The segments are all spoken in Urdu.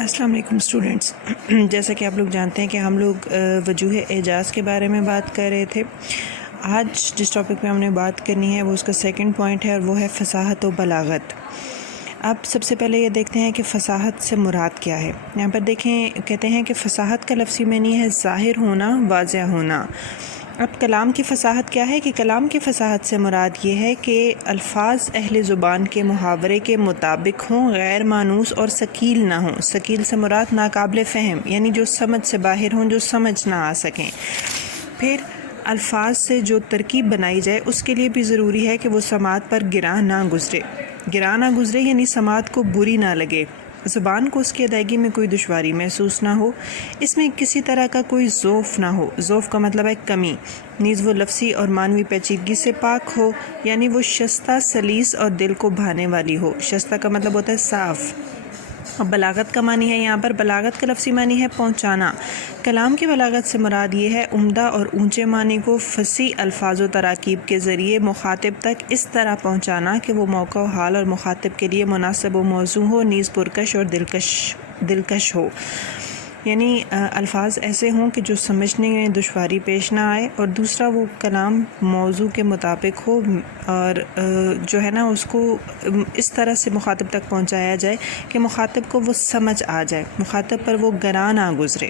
السلام علیکم اسٹوڈنٹس، جیسا کہ آپ لوگ جانتے ہیں کہ ہم لوگ وجوہ اعجاز کے بارے میں بات کر رہے تھے۔ آج جس ٹاپک پہ ہم نے بات کرنی ہے وہ اس کا سیکنڈ پوائنٹ ہے، اور وہ ہے فصاحت و بلاغت۔ اب سب سے پہلے یہ دیکھتے ہیں کہ فصاحت سے مراد کیا ہے۔ یہاں پر دیکھیں، کہتے ہیں کہ فصاحت کا لفظی معنی ہے ظاہر ہونا، واضح ہونا۔ اب کلام کی فصاحت کیا ہے کہ کلام کی فصاحت سے مراد یہ ہے کہ الفاظ اہل زبان کے محاورے کے مطابق ہوں، غیر مانوس اور ثقیل نہ ہوں۔ ثقیل سے مراد ناقابل فہم، یعنی جو سمجھ سے باہر ہوں، جو سمجھ نہ آ سکیں۔ پھر الفاظ سے جو ترکیب بنائی جائے اس کے لیے بھی ضروری ہے کہ وہ سماعت پر گراں نہ گزرے۔ گراں نہ گزرے یعنی سماعت کو بری نہ لگے، زبان کو اس کی ادائیگی میں کوئی دشواری محسوس نہ ہو، اس میں کسی طرح کا کوئی ضعف نہ ہو۔ ضعف کا مطلب ہے کمی، نیز وہ لفظی اور معنوی پیچیدگی سے پاک ہو، یعنی وہ شستہ، سلیس اور دل کو بھانے والی ہو۔ شستہ کا مطلب ہوتا ہے صاف۔ اب بلاغت کا معنی ہے، یہاں پر بلاغت کا لفظی معنی ہے پہنچانا۔ کلام کی بلاغت سے مراد یہ ہے عمدہ اور اونچے معنی کو فصیح الفاظ و تراکیب کے ذریعے مخاطب تک اس طرح پہنچانا کہ وہ موقع و حال اور مخاطب کے لیے مناسب و موزوں ہو، نیز پرکش اور دلکش ہو، یعنی الفاظ ایسے ہوں کہ جو سمجھنے میں دشواری پیش نہ آئے، اور دوسرا وہ کلام موضوع کے مطابق ہو، اور جو ہے نا اس کو اس طرح سے مخاطب تک پہنچایا جائے کہ مخاطب کو وہ سمجھ آ جائے، مخاطب پر وہ گراں نہ گزرے۔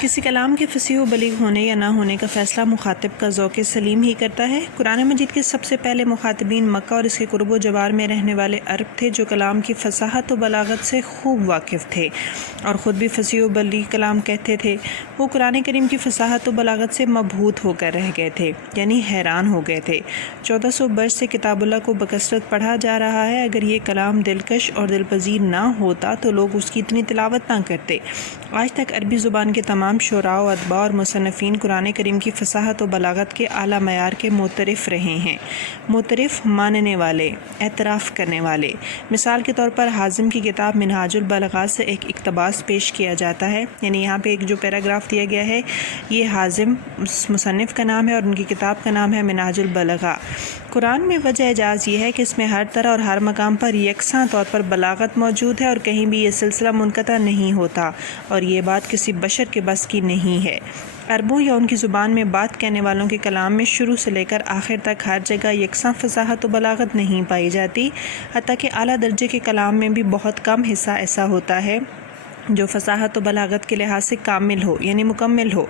کسی کلام کے فصیح و بلیغ ہونے یا نہ ہونے کا فیصلہ مخاطب کا ذوق سلیم ہی کرتا ہے۔ قرآن مجید کے سب سے پہلے مخاطبین مکہ اور اس کے قرب و جوار میں رہنے والے عرب تھے، جو کلام کی فصاحت و بلاغت سے خوب واقف تھے اور خود بھی فصیح و بلیغ کلام کہتے تھے۔ وہ قرآن کریم کی فصاحت و بلاغت سے مبہوت ہو کر رہ گئے تھے، یعنی حیران ہو گئے تھے۔ 1400 برس سے کتاب اللہ کو بکثرت پڑھا جا رہا ہے، اگر یہ کلام دلکش اور دل پذیر نہ ہوتا تو لوگ اس کی اتنی تلاوت نہ کرتے۔ آج تک عربی زبان کے تمام شعراء و ادباء اور مصنفین قرآن کریم کی فصاحت و بلاغت کے اعلیٰ معیار کے معترف رہے ہیں۔ معترف ماننے والے، اعتراف کرنے والے۔ مثال کے طور پر حازم کی کتاب منہاج البلاغات سے ایک اقتباس پیش کیا جاتا ہے، یعنی یہاں پہ ایک جو پیراگراف دیا گیا ہے یہ حازم مصنف کا نام ہے اور ان کی کتاب کا نام ہے منہاج البلاغات۔ قرآن میں وجہ اعجاز یہ ہے کہ اس میں ہر طرح اور ہر مقام پر یکساں طور پر بلاغت موجود ہے، اور کہیں بھی یہ سلسلہ منقطع نہیں ہوتا، اور یہ بات کسی بشر کے بس کی نہیں ہے۔ عربوں یا ان کی زبان میں بات کہنے والوں کے کلام میں شروع سے لے کر آخر تک ہر جگہ یکساں فصاحت و بلاغت نہیں پائی جاتی، حتیٰ کہ اعلیٰ درجے کے کلام میں بھی بہت کم حصہ ایسا ہوتا ہے جو فصاحت و بلاغت کے لحاظ سے کامل ہو، یعنی مکمل ہو،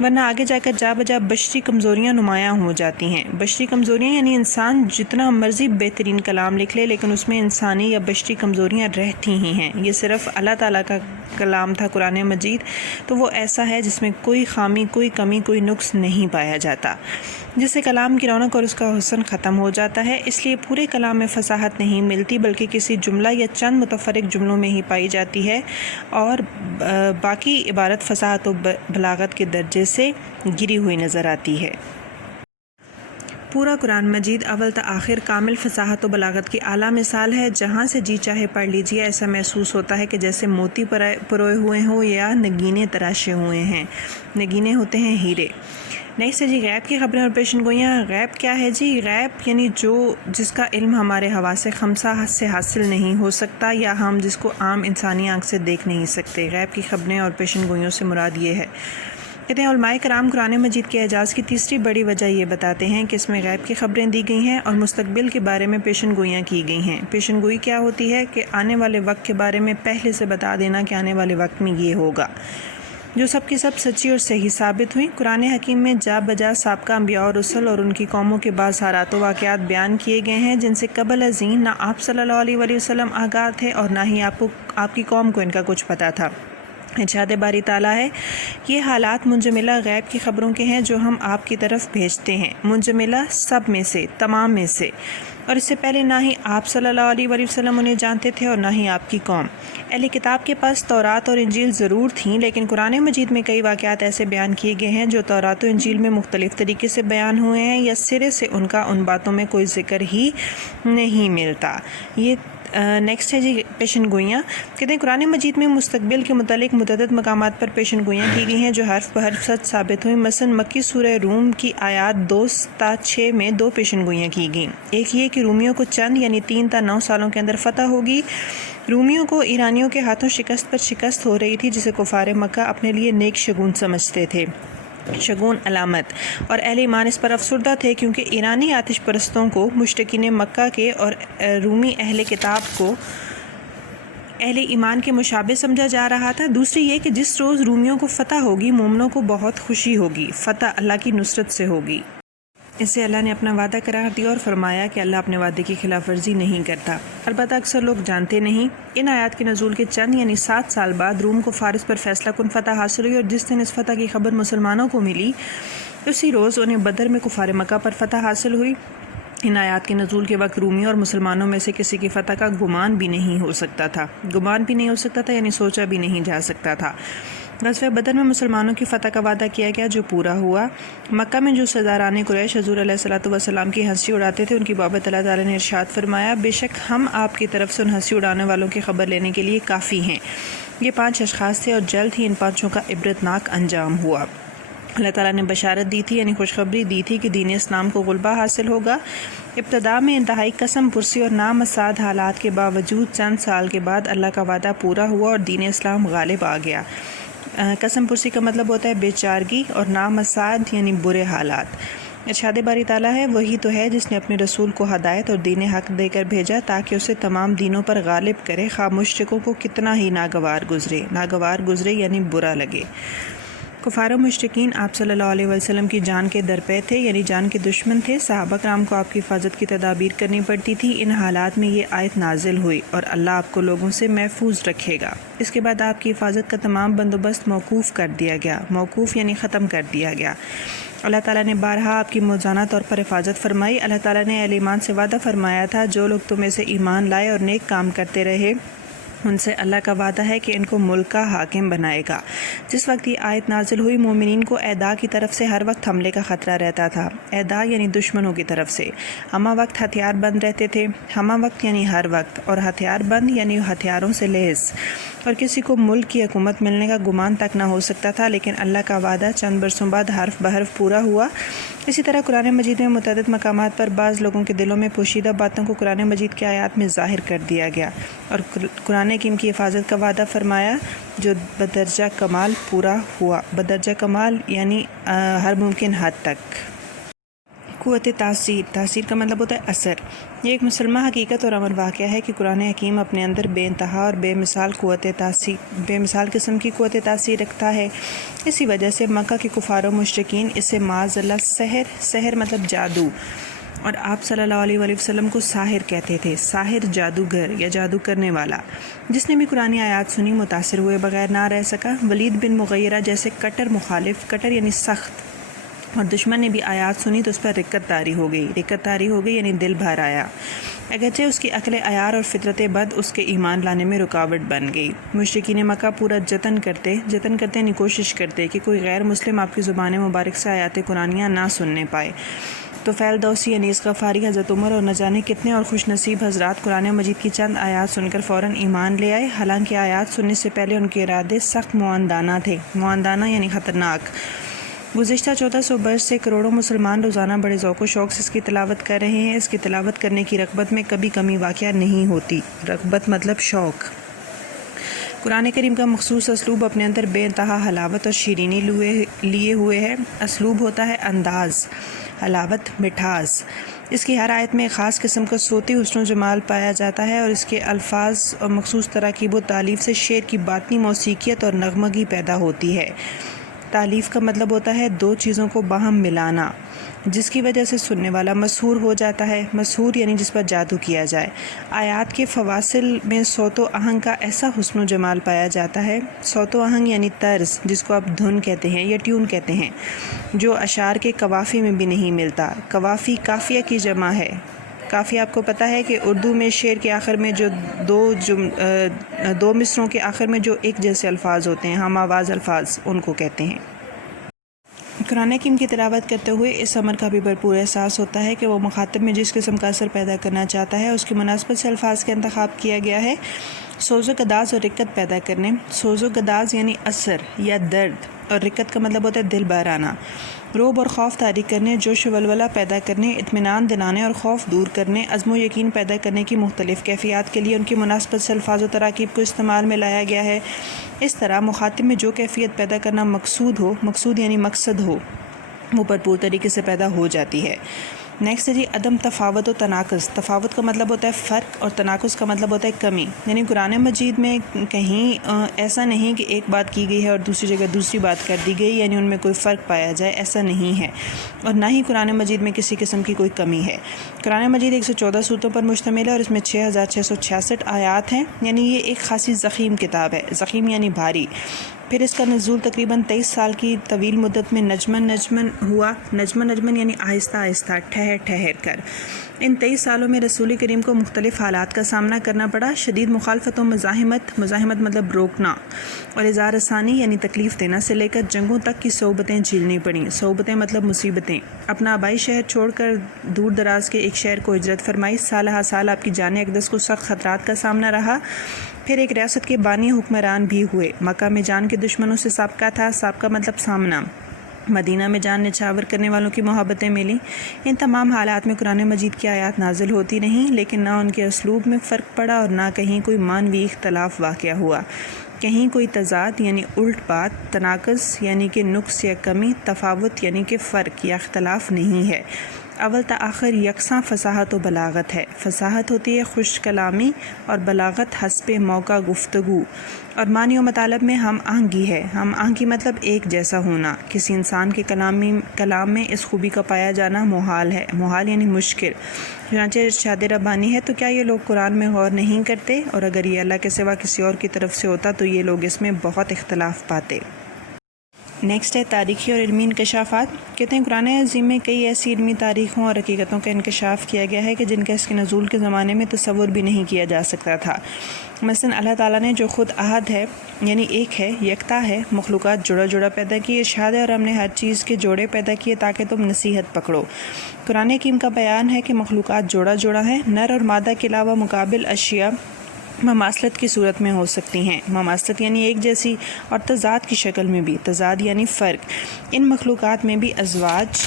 ورنہ آگے جا کر جا بجا بشری کمزوریاں نمایاں ہو جاتی ہیں۔ بشری کمزوریاں یعنی انسان جتنا مرضی بہترین کلام لکھ لے لیکن اس میں انسانی یا بشری کمزوریاں رہتی ہی ہیں۔ یہ صرف اللہ تعالیٰ کا کلام تھا قرآن مجید، تو وہ ایسا ہے جس میں کوئی خامی، کوئی کمی، کوئی نقص نہیں پایا جاتا، جس سے کلام کی رونق اور اس کا حسن ختم ہو جاتا ہے۔ اس لیے پورے کلام میں فصاحت نہیں ملتی، بلکہ کسی جملہ یا چند متفرق جملوں میں ہی پائی جاتی ہے، اور باقی عبارت فصاحت و بلاغت کے درجے سے گری ہوئی نظر آتی ہے۔ پورا قرآن مجید اول تا آخر کامل فصاحت و بلاغت کی اعلیٰ مثال ہے۔ جہاں سے جی چاہے پڑھ لیجیے، ایسا محسوس ہوتا ہے کہ جیسے موتی پروئے ہوئے ہوں یا نگینے تراشے ہوئے ہیں۔ نگینے ہوتے ہیں ہیرے۔ نیکسٹ ہے جی غیب کی خبریں اور پیشن گوئیاں۔ غیب کیا ہے جی؟ غیب یعنی جس کا علم ہمارے حواس خمسہ سے حاصل نہیں ہو سکتا، یا ہم جس کو عام انسانی آنکھ سے دیکھ نہیں سکتے۔ غیب کی خبریں اور پیشن گوئیوں سے مراد یہ ہے۔ کہتے ہیں علماء کرام قرآن مجید کے اعجاز کی تیسری بڑی وجہ یہ بتاتے ہیں کہ اس میں غیب کی خبریں دی گئی ہیں اور مستقبل کے بارے میں پیشن گوئیاں کی گئی ہیں۔ پیشن گوئی کیا ہوتی ہے کہ آنے والے وقت کے بارے میں پہلے سے بتا دینا کہ آنے والے وقت میں یہ ہوگا، جو سب کی سب سچی اور صحیح ثابت ہوئی۔ قرآن حکیم میں جا بجا سابقہ انبیاء اور رسل اور ان کی قوموں کے بعض حالات و واقعات بیان کیے گئے ہیں جن سے قبل ازیں نہ آپ صلی اللہ علیہ وآلہ وسلم آگاہ تھے اور نہ ہی آپ کی قوم کو ان کا کچھ پتہ تھا۔ ارشاد باری تعالیٰ ہے، یہ حالات منجملہ غیب کی خبروں کے ہیں جو ہم آپ کی طرف بھیجتے ہیں، منجملہ سب میں سے، تمام میں سے، اور اس سے پہلے نہ ہی آپ صلی اللہ علیہ وآلہ وسلم انہیں جانتے تھے اور نہ ہی آپ کی قوم۔ اہل کتاب کے پاس تورات اور انجیل ضرور تھیں، لیکن قرآن مجید میں کئی واقعات ایسے بیان کیے گئے ہیں جو تورات و انجیل میں مختلف طریقے سے بیان ہوئے ہیں، یا سرے سے ان کا ان باتوں میں کوئی ذکر ہی نہیں ملتا۔ یہ نیکسٹ ہے جی پیشن گوئیاں. کہتے ہیں قرآن مجید میں مستقبل کے متعلق متعدد مقامات پر پیشن گوئیاں کی گئی ہیں جو حرف بحرف سچ ثابت ہوئیں. مثلا مکی سورہ روم کی آیات 2 تا 6 میں 2 پیشن گوئیاں کی گئیں. ایک یہ کہ رومیوں کو چند یعنی 3 تا 9 سالوں کے اندر فتح ہوگی. رومیوں کو ایرانیوں کے ہاتھوں شکست پر شکست ہو رہی تھی جسے کفار مکہ اپنے لیے نیک شگون سمجھتے تھے، شگون علامت، اور اہل ایمان اس پر افسردہ تھے کیونکہ ایرانی آتش پرستوں کو مشرکین مکہ کے اور رومی اہل کتاب کو اہل ایمان کے مشابہ سمجھا جا رہا تھا. دوسری یہ کہ جس روز رومیوں کو فتح ہوگی مومنوں کو بہت خوشی ہوگی، فتح اللہ کی نصرت سے ہوگی. اسے اللہ نے اپنا وعدہ قرار دیا اور فرمایا کہ اللہ اپنے وعدے کی خلاف ورزی نہیں کرتا. البتہ اکثر لوگ جانتے نہیں. ان آیات کے نزول کے چند یعنی 7 سال بعد روم کو فارس پر فیصلہ کن فتح حاصل ہوئی، اور جس دن اس فتح کی خبر مسلمانوں کو ملی اسی روز انہیں بدر میں کفار مکہ پر فتح حاصل ہوئی. ان آیات کے نزول کے وقت رومیوں اور مسلمانوں میں سے کسی کی فتح کا گمان بھی نہیں ہو سکتا تھا یعنی سوچا بھی نہیں جا سکتا تھا. غزوہ بدر میں مسلمانوں کی فتح کا وعدہ کیا گیا جو پورا ہوا. مکہ میں جو سرداران قریش حضور علیہ الصلوۃ والسلام کی ہنسی اڑاتے تھے ان کی بابت اللہ تعالیٰ نے ارشاد فرمایا، بے شک ہم آپ کی طرف سے ان ہنسی اڑانے والوں کی خبر لینے کے لیے کافی ہیں. یہ 5 اشخاص تھے اور جلد ہی ان 5 کا عبرتناک انجام ہوا. اللہ تعالیٰ نے بشارت دی تھی یعنی خوشخبری دی تھی کہ دین اسلام کو غلبہ حاصل ہوگا. ابتدا میں انتہائی قسم پرسی اور نامساعد حالات کے باوجود چند سال کے بعد اللہ کا وعدہ پورا ہوا اور دین اسلام غالب آ گیا. قسم پرسی کا مطلب ہوتا ہے بے چارگی، اور نامساعد یعنی برے حالات. ارشاد باری تعالیٰ ہے، وہی تو ہے جس نے اپنے رسول کو ہدایت اور دین حق دے کر بھیجا تاکہ اسے تمام دینوں پر غالب کرے، خواہ مشرکوں کو کتنا ہی ناگوار گزرے یعنی برا لگے. کفار و مشرکین آپ صلی اللہ علیہ وسلم کی جان کے درپے تھے یعنی جان کے دشمن تھے. صحابہ کرام کو آپ کی حفاظت کی تدابیر کرنی پڑتی تھی. ان حالات میں یہ آیت نازل ہوئی اور اللہ آپ کو لوگوں سے محفوظ رکھے گا. اس کے بعد آپ کی حفاظت کا تمام بندوبست موقوف کر دیا گیا. موقوف یعنی ختم کر دیا گیا. اللہ تعالیٰ نے بارہا آپ کی موزانہ طور پر حفاظت فرمائی. اللہ تعالیٰ نے اہل ایمان سے وعدہ فرمایا تھا جو لوگ تم میں سے ایمان لائے اور نیک کام کرتے رہے ان سے اللہ کا وعدہ ہے کہ ان کو ملک کا حاکم بنائے گا. جس وقت یہ آیت نازل ہوئی مومنین کو اعداء کی طرف سے ہر وقت حملے کا خطرہ رہتا تھا. اعداء یعنی دشمنوں کی طرف سے ہمہ وقت ہتھیار بند رہتے تھے. ہمہ وقت یعنی ہر وقت، اور ہتھیار بند یعنی ہتھیاروں سے لیس، اور کسی کو ملک کی حکومت ملنے کا گمان تک نہ ہو سکتا تھا. لیکن اللہ کا وعدہ چند برسوں بعد حرف بحرف پورا ہوا. اسی طرح قرآن مجید میں متعدد مقامات پر بعض لوگوں کے دلوں میں پوشیدہ باتوں کو قرآن مجید کی آیات میں ظاہر کر دیا گیا اور قرآن حکیم کی حفاظت کا وعدہ فرمایا جو بدرجہ کمال پورا ہوا. بدرجہ کمال یعنی ہر ممکن حد تک. قوت تاثیر کا مطلب ہوتا ہے اثر. یہ ایک مسلمہ حقیقت اور امر واقعہ ہے کہ قرآن حکیم اپنے اندر بے انتہا اور بے مثال قسم کی قوت تاثیر رکھتا ہے. اسی وجہ سے مکہ کے کفار و مشرکین اسے معاذ اللہ سحر مطلب جادو، اور آپ صلی اللہ علیہ وآلہ وسلم کو ساحر کہتے تھے. ساحر جادوگر یا جادو کرنے والا. جس نے بھی قرآن آیات سنی متاثر ہوئے بغیر نہ رہ سکا. ولید بن مغیرہ جیسے کٹر مخالف، کٹر یعنی سخت، اور دشمن نے بھی آیات سنی تو اس پر رکت طاری ہو گئی یعنی دل بھر آیا، اگرچہ اس کی عقل عیار اور فطرت بد اس کے ایمان لانے میں رکاوٹ بن گئی. مشرکین مکہ پورا جتن کرتے یعنی کوشش کرتے کہ کوئی غیر مسلم آپ کی زبان مبارک سے آیات قرآنیہ نہ سننے پائے. تو فیل دوسی انیس غفاری، حضرت عمر اور نہ جانے کتنے اور خوش نصیب حضرات قرآن مجید کی چند آیات سن کر فوراً ایمان لے آئے. حالانکہ آیات سننے سے پہلے ان کے ارادے سخت معاندانہ تھے. معاندانہ یعنی خطرناک. گزشتہ 1400 برس سے کروڑوں مسلمان روزانہ بڑے ذوق و شوق سے اس کی تلاوت کر رہے ہیں. اس کی تلاوت کرنے کی رغبت میں کبھی کمی واقع نہیں ہوتی. رغبت مطلب شوق. قرآن کریم کا مخصوص اسلوب اپنے اندر بے انتہا حلاوت اور شیرینی لیے ہوئے ہے. اسلوب ہوتا ہے انداز، حلاوت، مٹھاس. اس کی ہر آیت میں ایک خاص قسم کا صوتی حسن و جمال پایا جاتا ہے، اور اس کے الفاظ اور مخصوص تراکیب و تالیف سے شعر کی باطنی موسیقیت اور نغمگی پیدا ہوتی ہے. تالیف کا مطلب ہوتا ہے 2 چیزوں کو باہم ملانا، جس کی وجہ سے سننے والا مسحور ہو جاتا ہے. مسحور یعنی جس پر جادو کیا جائے. آیات کے فواصل میں صوت و آہنگ کا ایسا حسن و جمال پایا جاتا ہے. صوت و آہنگ یعنی طرز، جس کو آپ دھن کہتے ہیں یا ٹیون کہتے ہیں، جو اشعار کے قوافی میں بھی نہیں ملتا. قوافی قافیہ کی جمع ہے. قافیہ آپ کو پتہ ہے کہ اردو میں شعر کے آخر میں جو دو مصروں کے آخر میں جو ایک جیسے الفاظ ہوتے ہیں، ہم آواز الفاظ، ان کو کہتے ہیں. قرآن حکیم کی تلاوت کرتے ہوئے اس امر کا بھی بھرپور احساس ہوتا ہے کہ وہ مخاطب میں جس قسم کا اثر پیدا کرنا چاہتا ہے اس کی مناسبت سے الفاظ کا انتخاب کیا گیا ہے۔ سوز و گداز اور رقت پیدا کرنے، سوز و گداز یعنی اثر یا درد، اور رقت کا مطلب ہوتا ہے دل بہرانا، رعب اور خوف تاریک کرنے، جوش و ولولہ پیدا کرنے، اطمینان دلانے اور خوف دور کرنے، عزم و یقین پیدا کرنے کی مختلف کیفیات کے لیے ان کی مناسبت سے الفاظ و تراکیب کو استعمال میں لایا گیا ہے۔ اس طرح مخاطب میں جو کیفیت پیدا کرنا مقصود یعنی مقصد ہو، وہ بھرپور طریقے سے پیدا ہو جاتی ہے۔ نیکسٹ ہے جی عدم تفاوت و تناقض۔ تفاوت کا مطلب ہوتا ہے فرق اور تناقض کا مطلب ہوتا ہے کمی، یعنی قرآن مجید میں کہیں ایسا نہیں کہ ایک بات کی گئی ہے اور دوسری جگہ دوسری بات کر دی گئی، یعنی ان میں کوئی فرق پایا جائے، ایسا نہیں ہے، اور نہ ہی قرآن مجید میں کسی قسم کی کوئی کمی ہے۔ قرآن مجید 114 صورتوں پر مشتمل ہے اور اس میں 6666 آیات ہیں، یعنی یہ ایک خاصی ضخیم کتاب ہے۔ ضخیم یعنی بھاری۔ پھر اس کا نزول تقریباً 23 سال کی طویل مدت میں نجمن ہوا۔ نجمن یعنی آہستہ آہستہ، ٹھہر ٹھہر کر۔ ان 23 سالوں میں رسول کریم کو مختلف حالات کا سامنا کرنا پڑا، شدید مخالفت و مزاحمت مطلب روکنا، اور اظہار ثانی یعنی تکلیف دینا سے لے کر جنگوں تک کی صعوبتیں جھیلنی پڑیں۔ صعوبتیں مطلب مصیبتیں۔ اپنا آبائی شہر چھوڑ کر دور دراز کے ایک شہر کو ہجرت فرمائی۔ سالہ سال آپ کی جان اقدس کو سخت خطرات کا سامنا رہا۔ پھر ایک ریاست کے بانی حکمران بھی ہوئے۔ مکہ میں جان کے دشمنوں سے سابقہ تھا، سابقہ مطلب سامنا۔ مدینہ میں جان نچھاور کرنے والوں کی محبتیں ملیں۔ ان تمام حالات میں قرآن مجید کی آیات نازل ہوتی نہیں، لیکن نہ ان کے اسلوب میں فرق پڑا اور نہ کہیں کوئی معنوی اختلاف واقع ہوا، کہیں کوئی تضاد یعنی الٹ بات، تناقض یعنی کہ نقص یا کمی، تفاوت یعنی کہ فرق یا اختلاف نہیں ہے۔ اول تا آخر یکساں فصاحت و بلاغت ہے۔ فصاحت ہوتی ہے خوش کلامی اور بلاغت حسب موقع گفتگو، اور معنی و مطالب میں ہم آہنگی ہے۔ ہم آہنگی مطلب ایک جیسا ہونا۔ کسی انسان کے کلام میں اس خوبی کا پایا جانا محال ہے۔ محال یعنی مشکل۔ چنانچہ ارشاد ربانی ہے، تو کیا یہ لوگ قرآن میں غور نہیں کرتے؟ اور اگر یہ اللہ کے سوا کسی اور کی طرف سے ہوتا تو یہ لوگ اس میں بہت اختلاف پاتے۔ نیکسٹ ہے تاریخی اور علمی انکشافات۔ کہتے ہیں قرآن عظیم میں کئی ایسی علمی تاریخوں اور حقیقتوں کا انکشاف کیا گیا ہے کہ جن کا اس کے نزول کے زمانے میں تصور بھی نہیں کیا جا سکتا تھا۔ مثلا اللہ تعالیٰ نے جو خود احد ہے یعنی ایک ہے، یکتا ہے، مخلوقات جوڑا جوڑا پیدا کی، ارشاد ہے اور ہم نے ہر چیز کے جوڑے پیدا کیے تاکہ تم نصیحت پکڑو۔ قرآن حکیم کا بیان ہے کہ مخلوقات جوڑا جوڑا ہیں، نر اور مادہ کے علاوہ مقابل اشیاء مماثلت کی صورت میں ہو سکتی ہیں۔ مماثلت یعنی ایک جیسی، اور تضاد کی شکل میں بھی، تضاد یعنی فرق۔ ان مخلوقات میں بھی ازواج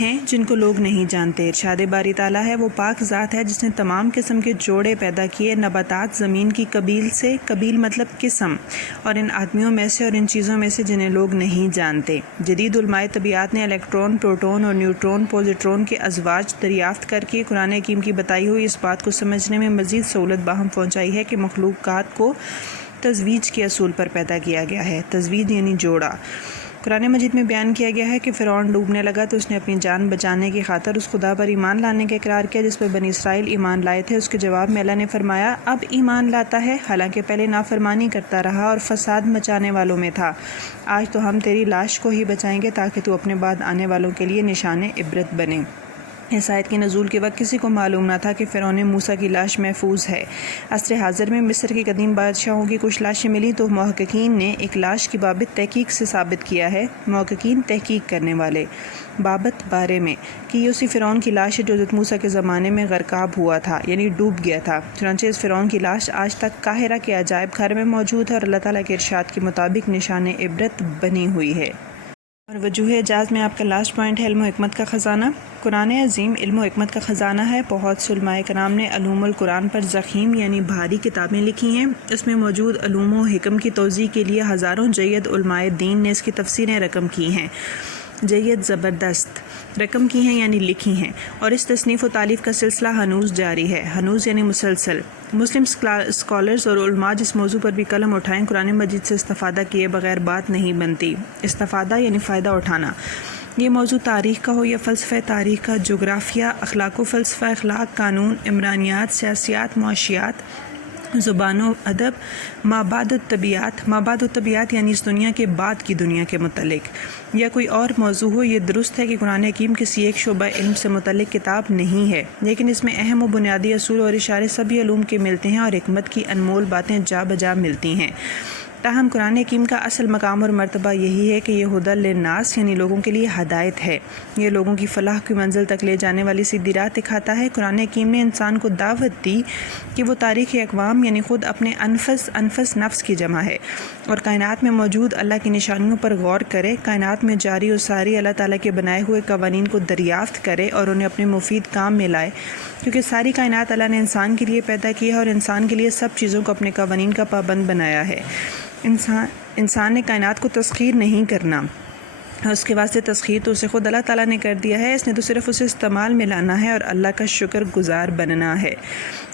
ہیں جن کو لوگ نہیں جانتے۔ ارشاد باری تعالیٰ ہے، وہ پاک ذات ہے جس نے تمام قسم کے جوڑے پیدا کیے، نباتات زمین کی قبیل سے، قبیل مطلب قسم، اور ان آدمیوں میں سے اور ان چیزوں میں سے جنہیں لوگ نہیں جانتے۔ جدید علماء طبیعت نے الیکٹرون، پروٹون اور نیوٹرون، پوزیٹرون کے ازواج دریافت کر کے قرآن حکیم کی بتائی ہوئی اس بات کو سمجھنے میں مزید سہولت باہم پہنچائی ہے کہ مخلوقات کو تزویج کے اصول پر پیدا کیا گیا ہے۔ تزویج یعنی جوڑا۔ قرآن مجید میں بیان کیا گیا ہے کہ فرعون ڈوبنے لگا تو اس نے اپنی جان بچانے کی خاطر اس خدا پر ایمان لانے کا اقرار کیا جس پر بنی اسرائیل ایمان لائے تھے۔ اس کے جواب میں اللہ نے فرمایا، اب ایمان لاتا ہے، حالانکہ پہلے نافرمانی کرتا رہا اور فساد مچانے والوں میں تھا۔ آج تو ہم تیری لاش کو ہی بچائیں گے تاکہ تو اپنے بعد آنے والوں کے لیے نشان عبرت بنے۔ اس آیت کے نزول کے وقت کسی کو معلوم نہ تھا کہ فرعون موسیٰ کی لاش محفوظ ہے۔ عصر حاضر میں مصر کے قدیم بادشاہوں کی کچھ لاشیں ملی تو محققین نے ایک لاش کی بابت تحقیق سے ثابت کیا ہے، محققین تحقیق کرنے والے بابت بارے میں، کہ یہ اسی فرعون کی لاش ہے جو حضرت موسیٰ کے زمانے میں غرقاب ہوا تھا، یعنی ڈوب گیا تھا۔ چنانچہ اس فرعون کی لاش آج تک قاہرہ کے عجائب گھر میں موجود ہے اور اللہ تعالیٰ کے ارشاد کے مطابق نشان عبرت بنی ہوئی ہے۔ اور وجوہ اعجاز میں آپ کا لاسٹ پوائنٹ ہے علم و حکمت کا خزانہ۔ قرآن عظیم علم و حکمت کا خزانہ ہے۔ بہت سے علماء کرام نے علوم القرآن پر ضخیم یعنی بھاری کتابیں لکھی ہیں۔ اس میں موجود علوم و حکم کی توضیح کے لیے ہزاروں جید علماء دین نے اس کی تفسیریں رقم کی ہیں، جید زبردست رقم کی ہیں یعنی لکھی ہیں، اور اس تصنیف و تالیف کا سلسلہ ہنوز جاری ہے۔ ہنوز یعنی مسلسل۔ مسلم اسکالرز اور علماء جس موضوع پر بھی قلم اٹھائیں، قرآن مجید سے استفادہ کیے بغیر بات نہیں بنتی۔ استفادہ یعنی فائدہ اٹھانا۔ یہ موضوع تاریخ کا ہو یا فلسفہ تاریخ کا، جغرافیہ، اخلاق و فلسفہ، اخلاق، قانون، عمرانیات، سیاسیات، معاشیات، زبان و ادب، مابعد الطبیعات۔ مابعد الطبیعات یعنی اس دنیا کے بعد کی دنیا کے متعلق، یا کوئی اور موضوع ہو۔ یہ درست ہے کہ قرآن حکیم کسی ایک شعبہ علم سے متعلق کتاب نہیں ہے، لیکن اس میں اہم و بنیادی اصول اور اشارے سبھی علوم کے ملتے ہیں اور حکمت کی انمول باتیں جا بجا ملتی ہیں۔ تاہم قرآن حکیم کا اصل مقام اور مرتبہ یہی ہے کہ یہ ہدی للناس یعنی لوگوں کے لیے ہدایت ہے، یہ لوگوں کی فلاح کی منزل تک لے جانے والی سیدھی راہ دکھاتا ہے۔ قرآن حکیم نے انسان کو دعوت دی کہ وہ تاریخ اقوام یعنی خود اپنے انفس نفس کی جمع ہے اور کائنات میں موجود اللہ کی نشانیوں پر غور کرے، کائنات میں جاری و ساری اللہ تعالیٰ کے بنائے ہوئے قوانین کو دریافت کرے اور انہیں اپنے مفید کام میں لائے، کیونکہ ساری کائنات اللہ نے انسان کے لیے پیدا کی ہے اور انسان کے لیے سب چیزوں کو اپنے قوانین کا پابند بنایا ہے۔ انسان نے کائنات کو تسخیر نہیں کرنا، اس کے واسطے تسخیر تو اسے خود اللہ تعالیٰ نے کر دیا ہے، اس نے تو صرف اسے استعمال میں لانا ہے اور اللہ کا شکر گزار بننا ہے۔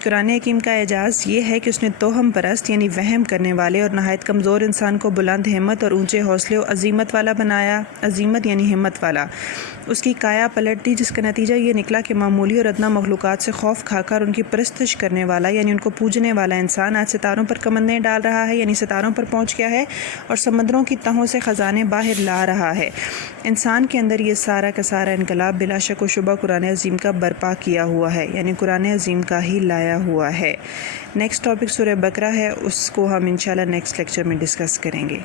قرآن حکیم کا اعجاز یہ ہے کہ اس نے توہم پرست یعنی وہم کرنے والے اور نہایت کمزور انسان کو بلند ہمت اور اونچے حوصلے و عزیمت والا بنایا، عزیمت یعنی ہمت والا۔ اس کی کایا پلٹ دی جس کا نتیجہ یہ نکلا کہ معمولی اور ادنا مخلوقات سے خوف کھا کر ان کی پرستش کرنے والا یعنی ان کو پوجنے والا انسان آج ستاروں پر کمندیں ڈال رہا ہے، یعنی ستاروں پر پہنچ گیا ہے اور سمندروں کی تہوں سے خزانے باہر لا رہا ہے۔ انسان کے اندر یہ سارا کا سارا انقلاب بلا شک و شبہ قرآن عظیم کا برپا کیا ہوا ہے، یعنی قرآن عظیم کا ہی لایا ہوا ہے۔ نیکسٹ ٹاپک سورہ بقرہ ہے، اس کو ہم انشاءاللہ نیکسٹ لیکچر میں ڈسکس کریں گے۔